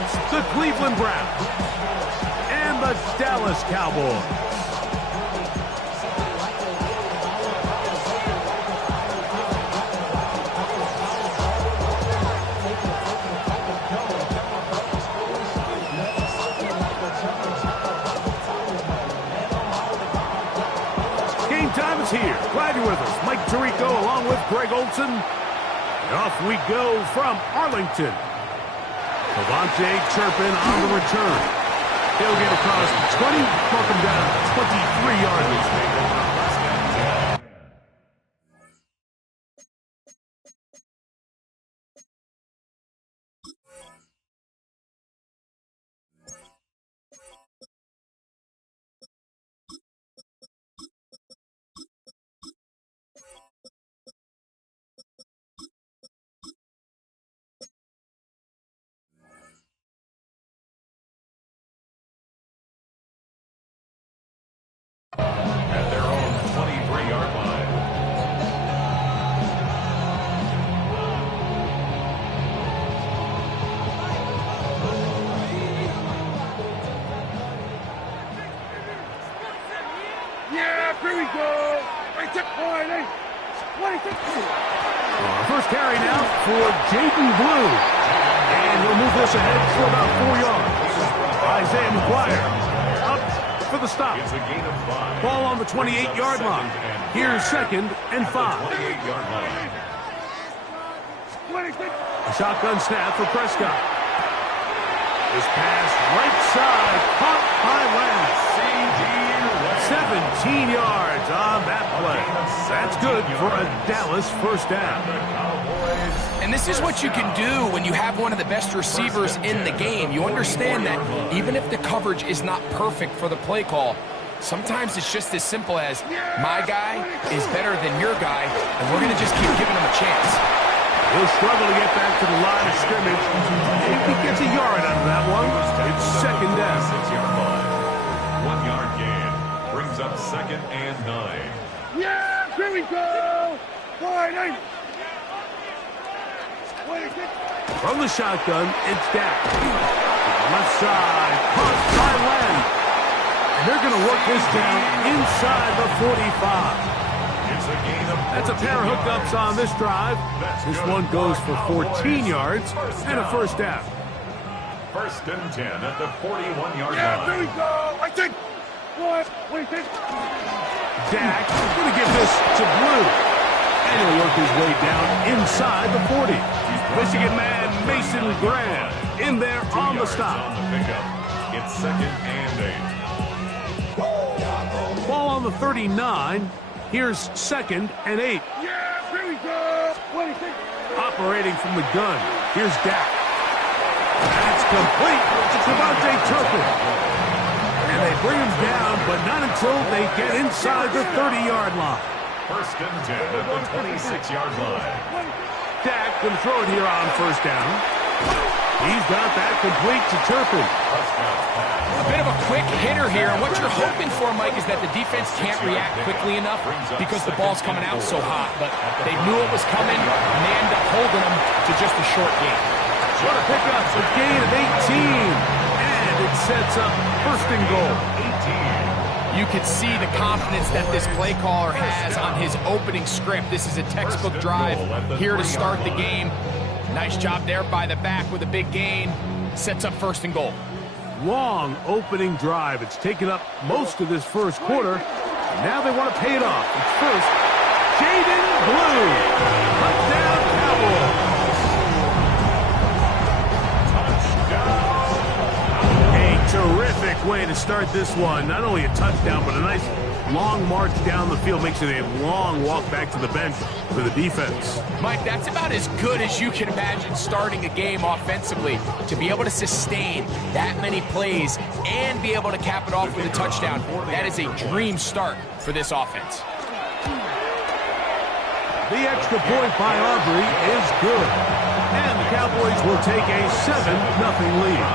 against the Cleveland Browns and the Dallas Cowboys. Time is here. Glad you're with us. Mike Tirico along with Greg Olson. And off we go from Arlington. Devontae Turpin on the return. He'll get across the 20, welcome down 23-yard line. At their own 23-yard line. Yeah, here we go. First carry now for Jaden Blue. And he'll move this ahead for about 4 yards. Isaiah McGuire up for the stop. It's a gain of 5. Ball on the 28-yard line. Here's 2nd and 5. 28-yard line. A shotgun snap for Prescott. This pass right side, caught by Lance. 17 yards on that play. That's good for a Dallas first down. And this is what you can do when you have one of the best receivers in the game. You understand that even if the coverage is not perfect for the play call, sometimes it's just as simple as my guy is better than your guy, and we're going to just keep giving him a chance. He'll struggle to get back to the line of scrimmage. If he gets a yard out of that one, it's 2nd down. 6-yard line. 1-yard gain. Brings up 2nd and 9. Yeah, here we go. Wide. From the shotgun, it's Dak. Left side, caught by Len. And they're going to work this down inside the 45. It's a gain of 14. That's a pair of hookups on this drive. This one goes for 14 yards and a first down. 1st and 10 at the 41-yard Yeah, line. there we go. I think. What do you think? Dak going to give this to Blue. And he'll work his way down inside the 40. Michigan man Mason Graham in there on the stop. On the pickup. It's 2nd and 8. Ball on the 39. Here's 2nd and 8. Yeah, here we go. What do you think? Operating from the gun. Here's Dak. That's complete to Devontae Turpin. And they bring him down, but not until they get inside the 30-yard line. 1st and 10 at the 26-yard line. Dak going to throw it here on first down. He's got that complete to Turpin. A bit of a quick hitter here, and what you're hoping for, Mike, is that the defense can't react quickly enough because the ball's coming out so hot. But they knew it was coming, and they end up holding them to just a short gain. What a pickup, a gain of 18. And it sets up 1st and goal. 18. You can see the confidence that this play caller has on his opening script. This is a textbook drive here to start the game. Nice job there by the back with a big gain. Sets up 1st and goal. Long opening drive. It's taken up most of this first quarter. Now they want to pay it off. It's first, Jaden Blue. Touchdown, Cowboys. A terrific way to start this one. Not only a touchdown, but a nice long march down the field. Makes it a long walk back to the bench for the defense. Mike, that's about as good as you can imagine starting a game offensively. To be able to sustain that many plays and be able to cap it off with a touchdown, that is a dream start for this offense. The extra point by Aubrey is good. And the Cowboys will take a 7-0 lead.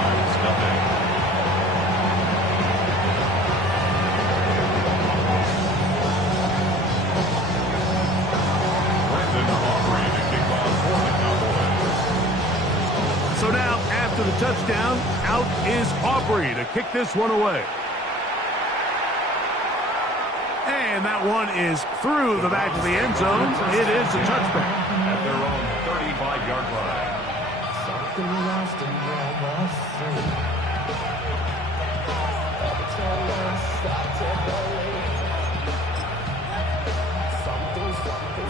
So now, after the touchdown. Out is Aubrey to kick this one away. And that one is through the back of the end zone. It is a touchback. At their own 35-yard line.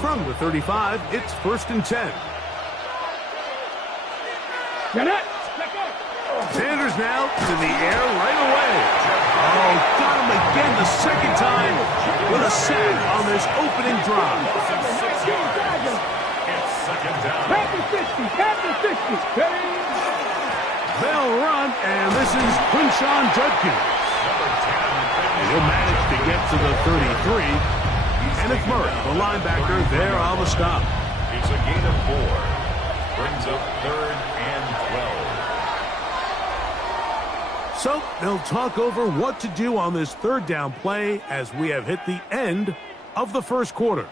From the 35, it's 1st and 10. Sanders now to the air right away. Oh, got him again the second time with a sack on this opening drive. It's second down. They'll run, and this is Quinshon Judkins. And he'll manage to get to the 33. And it's Murray, the linebacker, there on the stop. It's a gain of 4. Brings up 3rd and 12. So they'll talk over what to do on this 3rd down play as we have hit the end of the first quarter.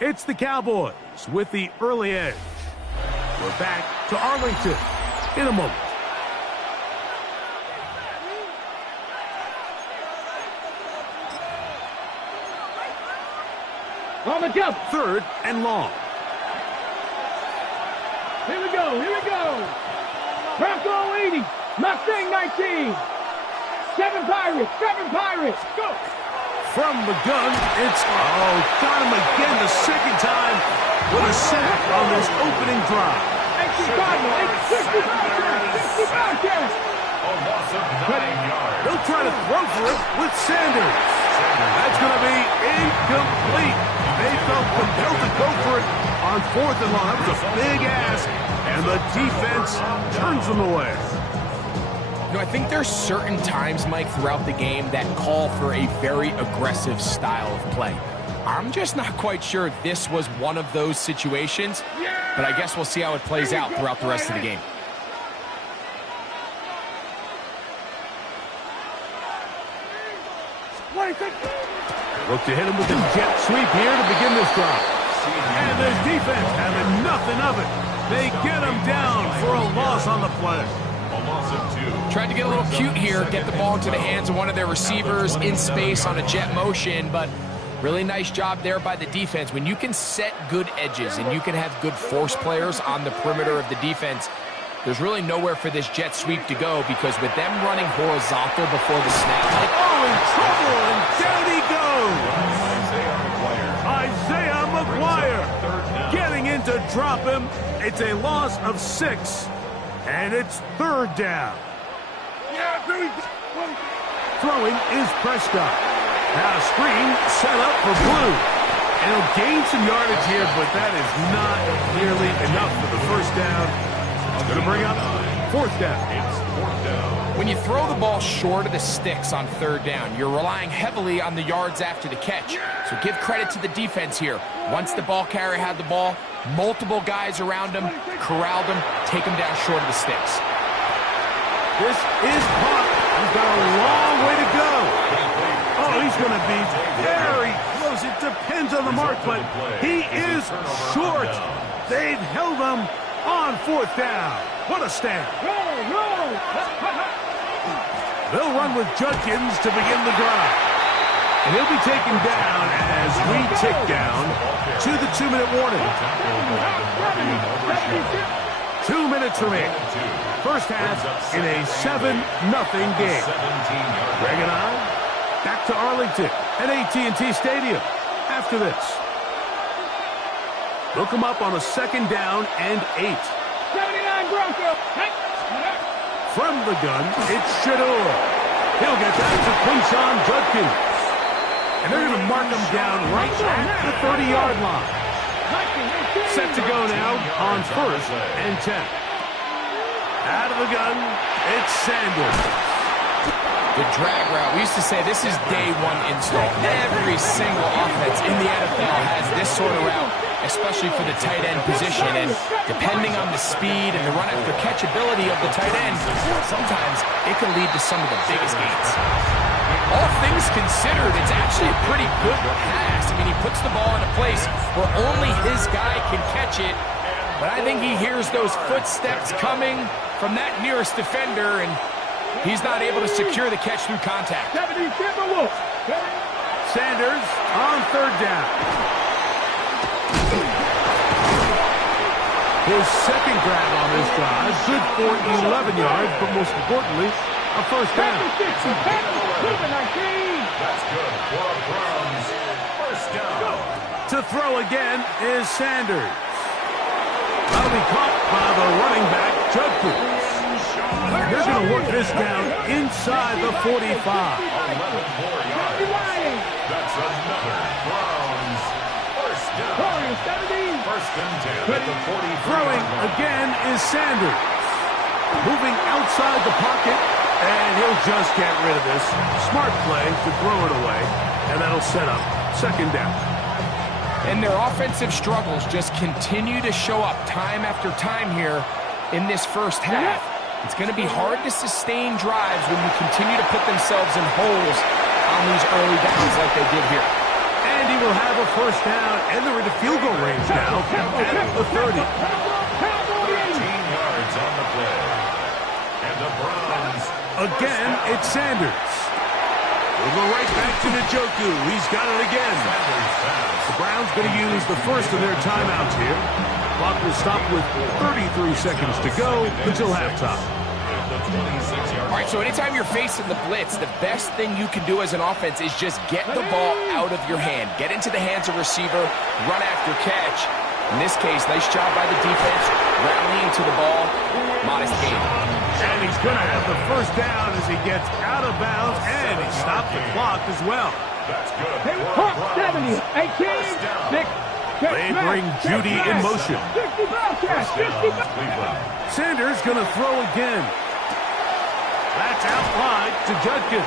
It's the Cowboys with the early edge. We're back to Arlington in a moment. On the jump. 3rd and long. Here we go. Bronco 80. Mustang 19. 7 Pirates. Go. From the gun, it's, got him again the second time with a sack on this opening drive. 65 yards. A loss of 9 yards. They'll try to throw for it with Sanders. That's going to be incomplete. They felt compelled to go for it on 4th and long. That was a big ask, and the defense turns them away. You know, I think there's certain times, Mike, throughout the game that call for a very aggressive style of play. I'm just not quite sure this was one of those situations, but I guess we'll see how it plays out throughout the rest of the game. Look to hit him with a jet sweep here to begin this drive. And the defense having nothing of it. They get him down for a loss on the play. A loss of 2. Tried to get a little cute here, get the ball into the hands of one of their receivers in space on a jet motion, but really nice job there by the defense. When you can set good edges and you can have good force players on the perimeter of the defense, there's really nowhere for this jet sweep to go, because with them running horizontal before the snap, in trouble, and down he goes. Isaiah McGuire getting in to drop him. It's a loss of 6, and it's 3rd down. Throwing is Prescott. Now a screen set up for Blue. And he'll gain some yardage here, but that is not nearly enough for the first down. It's going to bring up 4th down. It's 4th down. when you throw the ball short of the sticks on 3rd down, you're relying heavily on the yards after the catch. So give credit to the defense here. Once the ball carrier had the ball, multiple guys around him, corralled him, take him down short of the sticks. This is Pop. He's got a long way to go. Oh, he's going to be very close. It depends on the mark, but he is short. They've held him on 4th down. What a stand. They'll run with Judkins to begin the drive. And he'll be taken down as we tick down to the 2-minute warning. 2 minutes remaining. First half in a 7-0 game. Greg and I back to Arlington at AT&T Stadium after this. They'll come up on a 2nd down and 8. 79 Bronco. From the gun, it's Shador. He'll get that to Quinshon Judkins. And they're going to mark him down right at the 30-yard line. Set to go now on 1st and 10. Out of the gun, it's Sanders. The drag route. We used to say this is day 1 install. Every single offense in the NFL has this sort of route, especially for the tight end position. And depending on the speed and the run after catch ability of the tight end, sometimes it can lead to some of the biggest gains. All things considered, it's actually a pretty good pass. I mean, he puts the ball in a place where only his guy can catch it, But I think he hears those footsteps coming from that nearest defender, and he's not able to secure the catch through contact. Sanders on third down. His second grab on this drive, good for 11 yards, but most importantly, a first down. That's good for a Browns first down. To throw again is Sanders. That'll be caught by the running back, Judkins. They're going to work this down inside the 45. 11 more yards. That's another Browns first down. First and 10 at the 43. Throwing again is Sanders. Moving outside the pocket, and he'll just get rid of this. Smart play to throw it away, and that'll set up second down. And their offensive struggles just continue to show up time after time here in this first half. It's going to be hard to sustain drives when you continue to put themselves in holes on these early downs like they did here. And he will have a first down, and they're into field goal range now at the 30. 13 yards on the play. And the Browns. Again, it's Sanders. We'll go right back to Njoku. He's got it again. The Browns going to use the first of their timeouts here. Clock will stop with 33 seconds to go until halftime. All right, so anytime you're facing the blitz, the best thing you can do as an offense is just get the ball out of your hand. Get into the hands of receiver, run after catch. In this case, nice job by the defense, rallying to the ball, modest gain. And he's going to have the first down as he gets out of bounds, and he stopped the clock as well. That's good. 70, 18, 6. They bring Judy in motion. 60 Bobcats, 60 Sanders going to throw again. That's out wide to Judkins.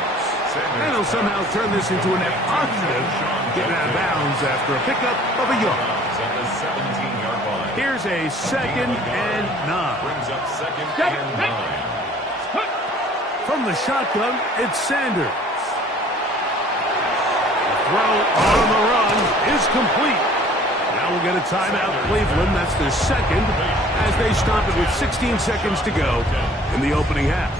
And he'll somehow turn this into a net positive, getting out of bounds after a pickup of a yard. Here's a second and 9. Brings up second and 9. From the shotgun, it's Sanders. Throw on the run is complete. Now we'll get a timeout, Cleveland. That's their second, as they stop it with 16 seconds to go in the opening half.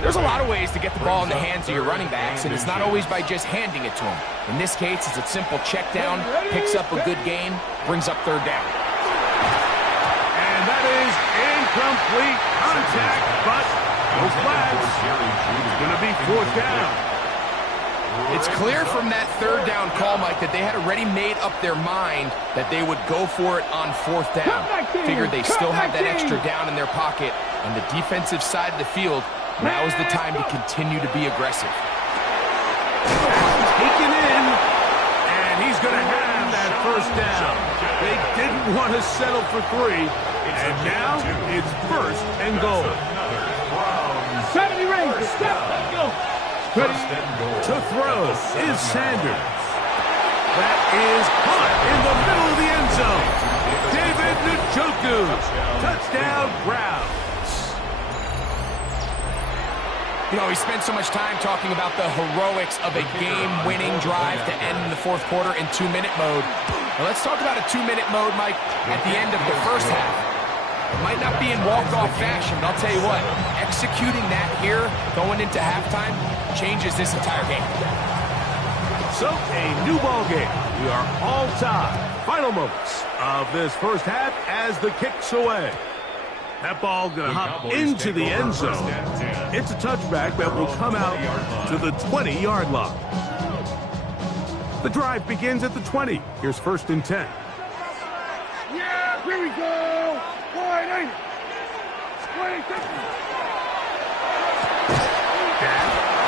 There's a lot of ways to get the ball in the hands of your running backs, and it's not always by just handing it to them. In this case, it's a simple check down, picks up a good gain, brings up third down. And that is incomplete contact, but no flags. It's going to be fourth down. It's clear from that third down call, Mike, that they had already made up their mind that they would go for it on fourth down. Figured they still have that extra down in their pocket. On the defensive side of the field, now is the time to continue to be aggressive. Taken in, and he's going to have that first down. They didn't want to settle for 3, and now it's first and goal. 70 Rangers, let's go. To throw is Sanders. That is caught in the middle of the end zone. David Njoku. Touchdown, Browns. You know, we spent so much time talking about the heroics of a game-winning drive to end in the fourth quarter in 2-minute mode. Well, let's talk about a 2-minute mode, Mike, at the end of the first half. It might not be in walk-off fashion, but I'll tell you what, executing that here, going into halftime, changes this entire game. So, a new ball game. We are all tied. Final moments of this first half as the kick's away. That ball going to hop into the end zone. It's a touchback that will come out to the 20-yard line. The drive begins at the 20. Here's first and 10. Yeah, here we go. Wide 20 seconds.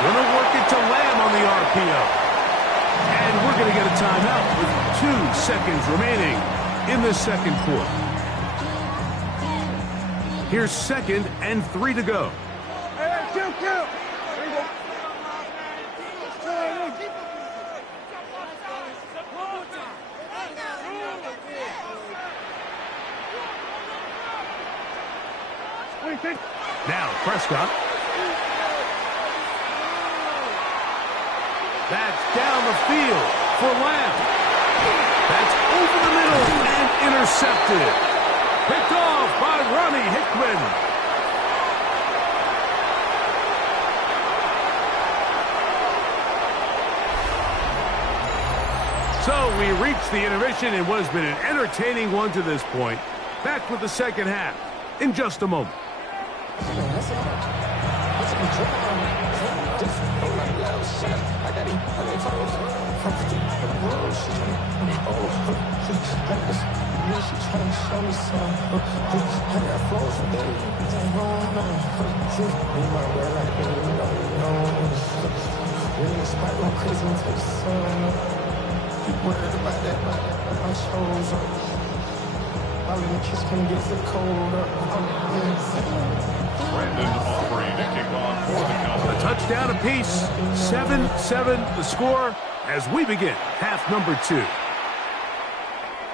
Going to work it to Lamb on the RPO. And we're going to get a timeout with 2 seconds remaining in the second quarter. Here's second and 3 to go. Hey, kill. Now Prescott. That's down the field for Lamb. That's over the middle and intercepted. Picked off by Ronnie Hickman. So we reached the intermission in what has been an entertaining one to this point. Back with the second half in just a moment. A touchdown apiece, 7-7 the score as we begin half number 2.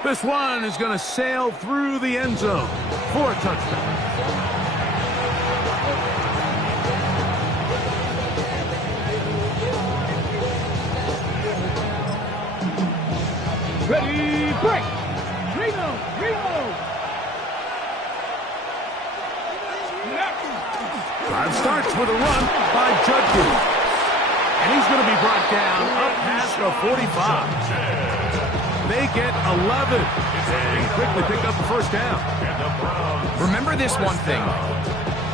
This one is going to sail through the end zone for a touchdown. Ready, break! Reload! Drive starts with a run by Judkins. And he's going to be brought down up past the 45. They get 11 and quickly pick up the first down. Remember this one thing.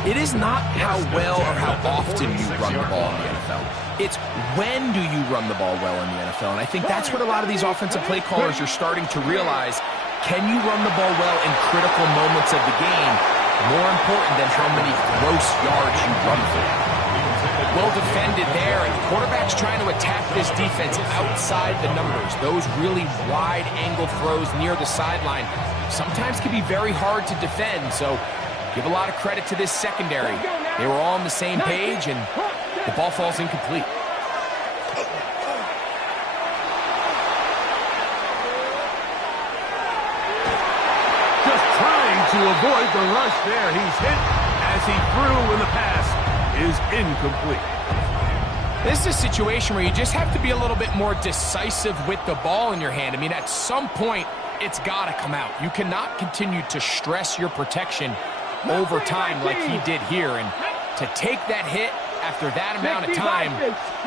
It is not how well or how often you run the ball in the NFL. It's when do you run the ball well in the NFL. And I think that's what a lot of these offensive play callers are starting to realize. Can you run the ball well in critical moments of the game? More important than how many gross yards you run for. Well defended there, and the quarterback's trying to attack this defense outside the numbers. Those really wide-angle throws near the sideline sometimes can be very hard to defend, so give a lot of credit to this secondary. They were all on the same page, and the ball falls incomplete. To avoid the rush there. He's hit as he threw when the pass is incomplete. This is a situation where you just have to be a little bit more decisive with the ball in your hand. I mean, at some point, it's got to come out. You cannot continue to stress your protection over time like he did here. And to take that hit after that amount of time,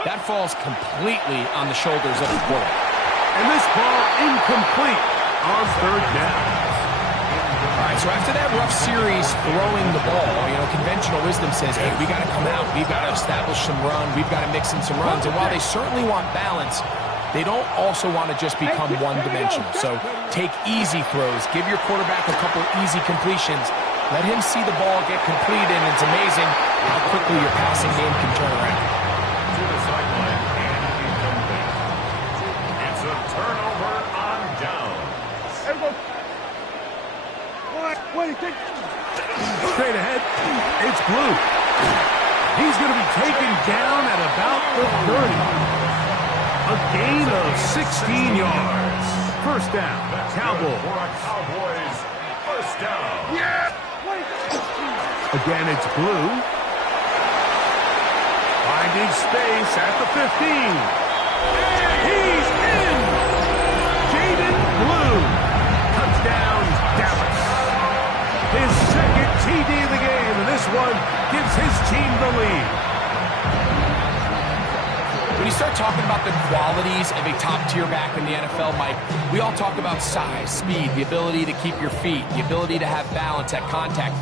that falls completely on the shoulders of the quarterback. And this ball incomplete on third down. All right, so after that rough series throwing the ball, conventional wisdom says, hey, we got to come out. We've got to establish some run. We've got to mix in some runs. And while they certainly want balance, they don't also want to just become one-dimensional. So take easy throws. Give your quarterback a couple easy completions. Let him see the ball get completed, and it's amazing how quickly your passing game can turn around. To the sideline and incomplete. It's a turnover on down. Straight ahead, it's Blue. He's going to be taken down at about the 30. A gain of 16 yards. First down, Cowboys. First down. Again, it's Blue. Finding space at the 15. And he's in! Jaden Blue. Touchdown, Dallas. His second TD of the game, and this one gives his team the lead. When you start talking about the qualities of a top-tier back in the NFL, Mike, we all talk about size, speed, the ability to keep your feet, the ability to have balance at contact.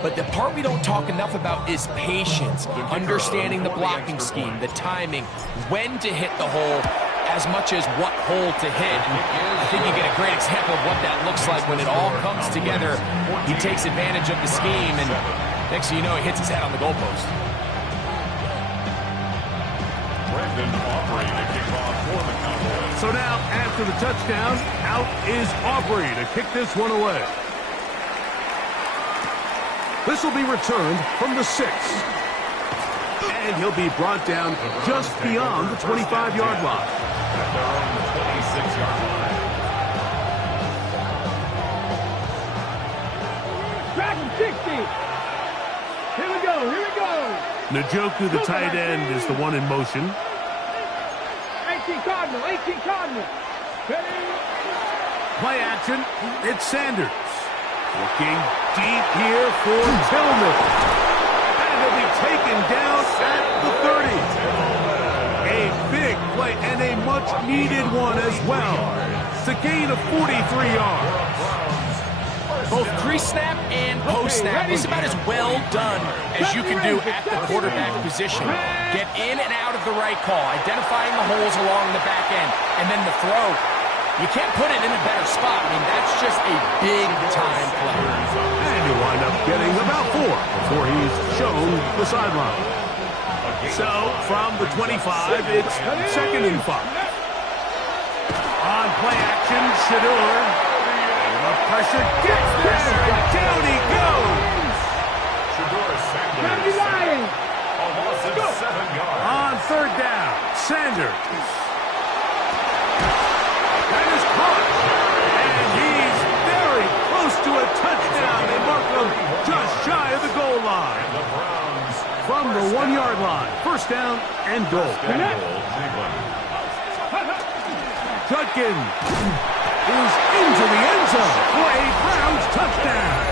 But the part we don't talk enough about is patience, understanding the blocking scheme, the timing, when to hit the hole, as much as what hole to hit. I think you get a great example of what that looks like when it all comes together. He takes advantage of the scheme, and next thing you know, he hits his head on the goalpost. So now, after the touchdown, out is Aubrey to kick this one away. This will be returned from the 6. And he'll be brought down just beyond the 25-yard line. They're on the 26-yard line. Back and 60. Here we go. Njoku, the tight end, is the one in motion. 18 Cardinal. Play action. It's Sanders. Looking deep here for Tillman. And he'll be taken down at the 30. A big play and a much-needed one as well. It's a gain of 43 yards. Both pre-snap and post-snap is about as well done as you can do at the quarterback position. Get in and out of the right call, identifying the holes along the back end, and then the throw. You can't put it in a better spot. I mean, that's just a big-time play. And you wind up getting about 4 before he's shown the sideline. So, from the 25, it's 2nd and 5. On play action, Shador. The pressure gets there, and down he goes. A loss of 7 yards. On 3rd down, Sanders. That is caught. And he's very close to a touchdown. They mark him just shy of the goal line. And the Browns From the 1-yard line, 1st down and goal. Judkins is into the end zone for a Browns touchdown.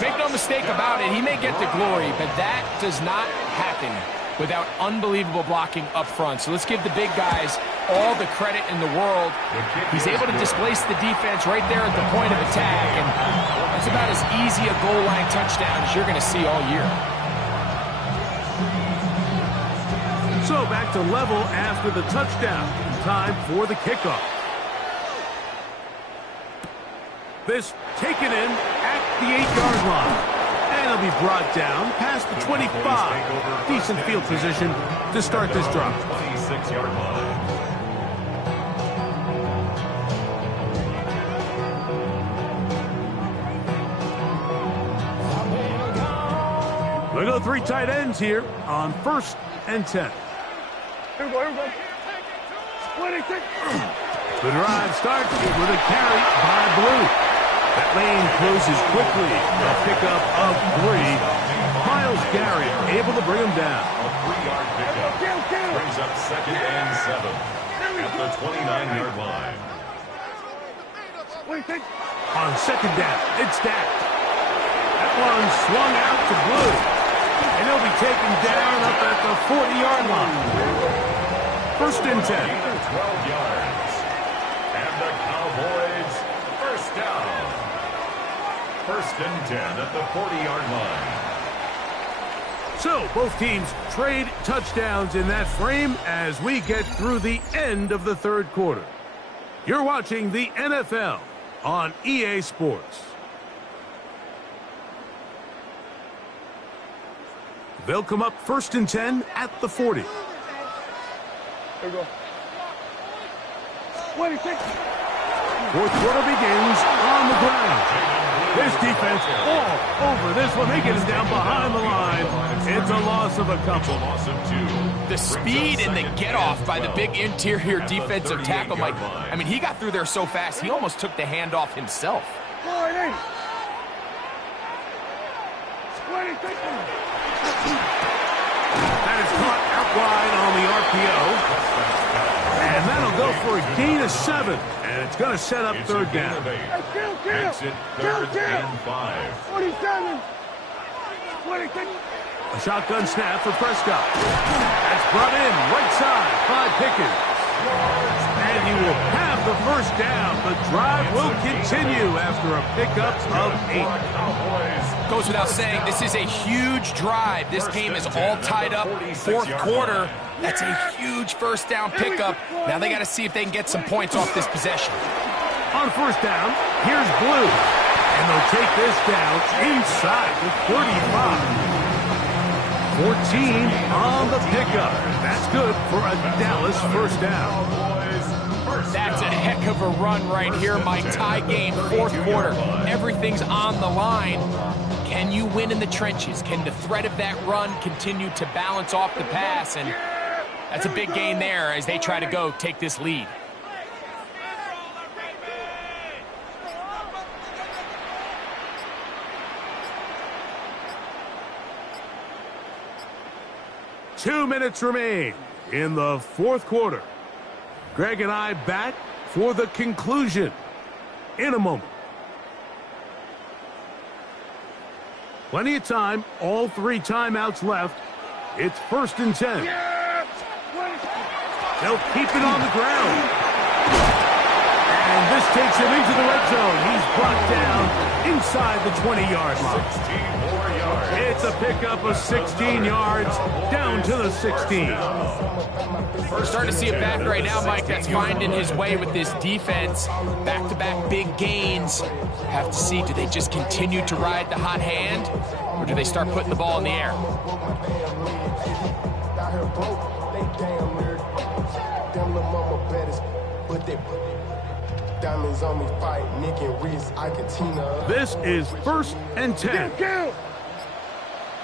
Make no mistake about it, he may get the glory, but that does not happen without unbelievable blocking up front. So let's give the big guys all the credit in the world. He's able to displace the defense right there at the point of attack, and that's about as easy a goal line touchdown as you're going to see all year. So back to level after the touchdown. Time for the kickoff. This taken in at the 8-yard line. And it'll be brought down past the 25. Decent field position to start this drive. 26-yard line. We go 3 tight ends here on 1st and 10. Here we go. 26. The drive starts with a carry by Blue. That lane closes quickly. A pickup of 3. Myles Garrett able to bring him down. A 3-yard pickup brings up 2nd and 7 at the 29-yard line. 26. On 2nd down, it's Dak. That one swung out to Blue. And he'll be taken down up at the 40-yard line. 1st and 10. 12 yards. And the Cowboys, 1st down. 1st and 10 at the 40-yard line. So both teams trade touchdowns in that frame as we get through the end of the 3rd quarter. You're watching the NFL on EA Sports. They'll come up 1st and 10 at the 40. Here we go. 26. 4th quarter begins on the ground. This defense all over this one. They get him down behind the line. It's a loss of a couple. Loss of 2. The speed and the get-off by the big interior defensive tackle, Mike. I mean, he got through there so fast, he almost took the handoff himself. 40. 26. That is caught out wide on the RPO. And that'll go for a gain of 7. And it's going to set up 3rd down. Exit 3rd and 5. 47. 26. A shotgun snap for Prescott. That's brought in right side by Pickens. And he will have the 1st down. The drive will continue after a pickup of 8. Goes without saying, this is a huge drive. This game is all tied up. 4th quarter. That's a huge 1st down pickup. Now they got to see if they can get some points off this possession. On 1st down, here's Blue. And they'll take this down inside the 35. 14 on the pickup. That's good for a Dallas 1st down. That's a heck of a run right here, Mike. Tie game, 4th quarter. Everything's on the line. Can you win in the trenches? Can the threat of that run continue to balance off the pass? And that's a big gain there as they try to go take this lead. Two minutes remain in the 4th quarter. Greg and I back for the conclusion in a moment. Plenty of time, all 3 timeouts left. It's 1st and 10. They'll keep it on the ground. And this takes him into the red zone. He's brought down inside the 20-yard line. It's a pickup of 16 yards down to the 16. We're starting to see a back right now, Mike, that's finding his way with this defense. Back-to-back big gains. Have to see, do they just continue to ride the hot hand, or do they start putting the ball in the air? This is 1st and 10.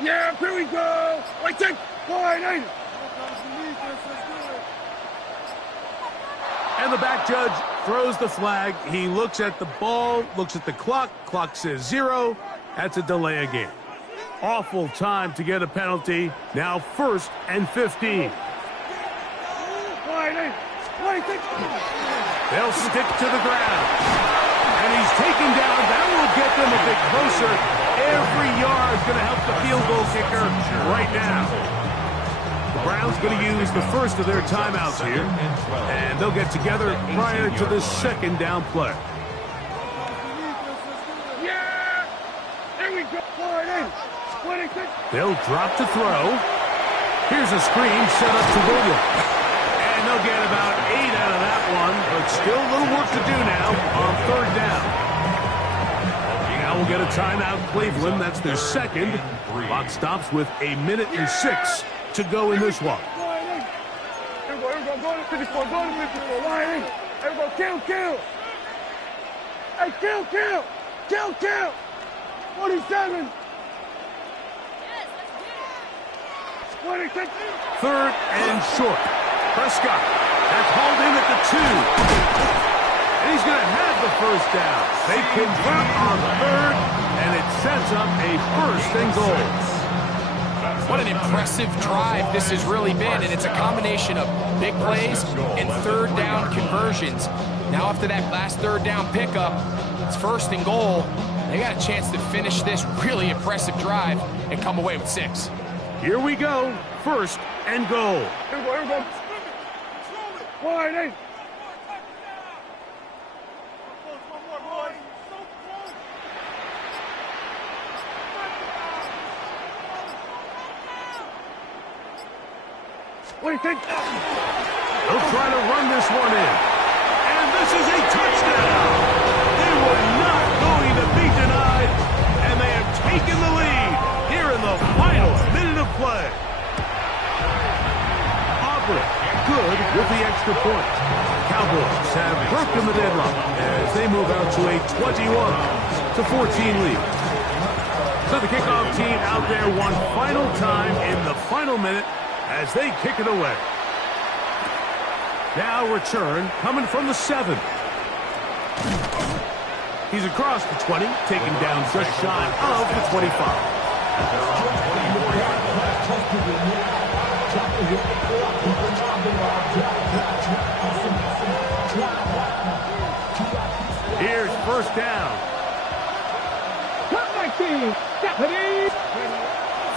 Yeah, here we go. Right there. Wide. And the back judge throws the flag. He looks at the ball, looks at the clock. Clock says 0. That's a delay of game. Awful time to get a penalty. Now 1st and 15. They'll stick to the ground. And he's taken down. That will get them a bit closer. Every yard is going to help the field goal kicker right now. The Browns going to use the first of their timeouts here. And they'll get together prior to the 2nd down play. Yeah! There we go. They'll drop to throw. Here's a screen set up to Williams. And they'll get about 8 out of that one, but still a little work to do now on 3rd down. Now we'll get a timeout, Cleveland. That's their 2nd. Clock stops with 1 minute and 6 to go in this one. Everybody, go to 54, go to 54, line. Everybody, kill. Hey, kill. 47. 26. 3rd and short. Prescott. That's hauled in at the 2. And he's going to have the 1st down. They convert on 3rd, and it sets up a 1st and goal. What an impressive drive this has really been, and it's a combination of big plays and 3rd down conversions. Now after that last 3rd down pickup, it's 1st and goal. They got a chance to finish this really impressive drive and come away with 6. Here we go. 1st and goal. Everybody. Wide. What do you think? They'll try to run this one in. And this is a touchdown. They were not going to be denied, and they have taken the lead here in the final minute of play. Aubrey, good with the extra point. Cowboys have broken the deadlock as they move out to a 21-14 lead. So the kickoff team out there one final time in the final minute as they kick it away. Now return coming from the 7. He's across the 20, taken down just shy of the 25. Here's 1st down.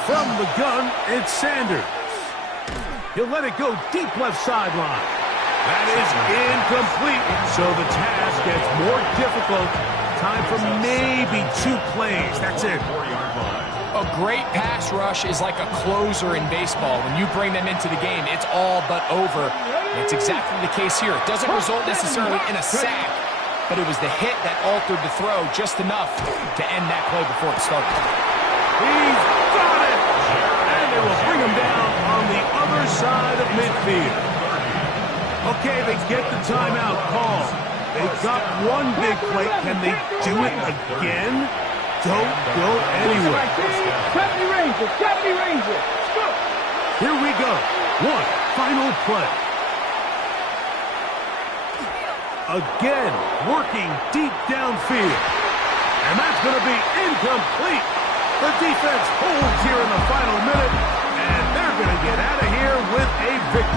From the gun, it's Sanders. He'll let it go deep left sideline. That is incomplete, so the task gets more difficult. Time for maybe 2 plays. That's it. A great pass rush is like a closer in baseball. When you bring them into the game, it's all but over. And it's exactly the case here. It doesn't result necessarily in a sack, but it was the hit that altered the throw just enough to end that play before it started. He's got it! And they will bring him down on the other side of midfield. Okay, they get the timeout call. They've got one big play. Can they do it again? Don't go anywhere. Got me Rangers. Here we go. One final play. Again, working deep downfield. And that's going to be incomplete. The defense holds here in the final minute, and they're going to get out of here with a victory.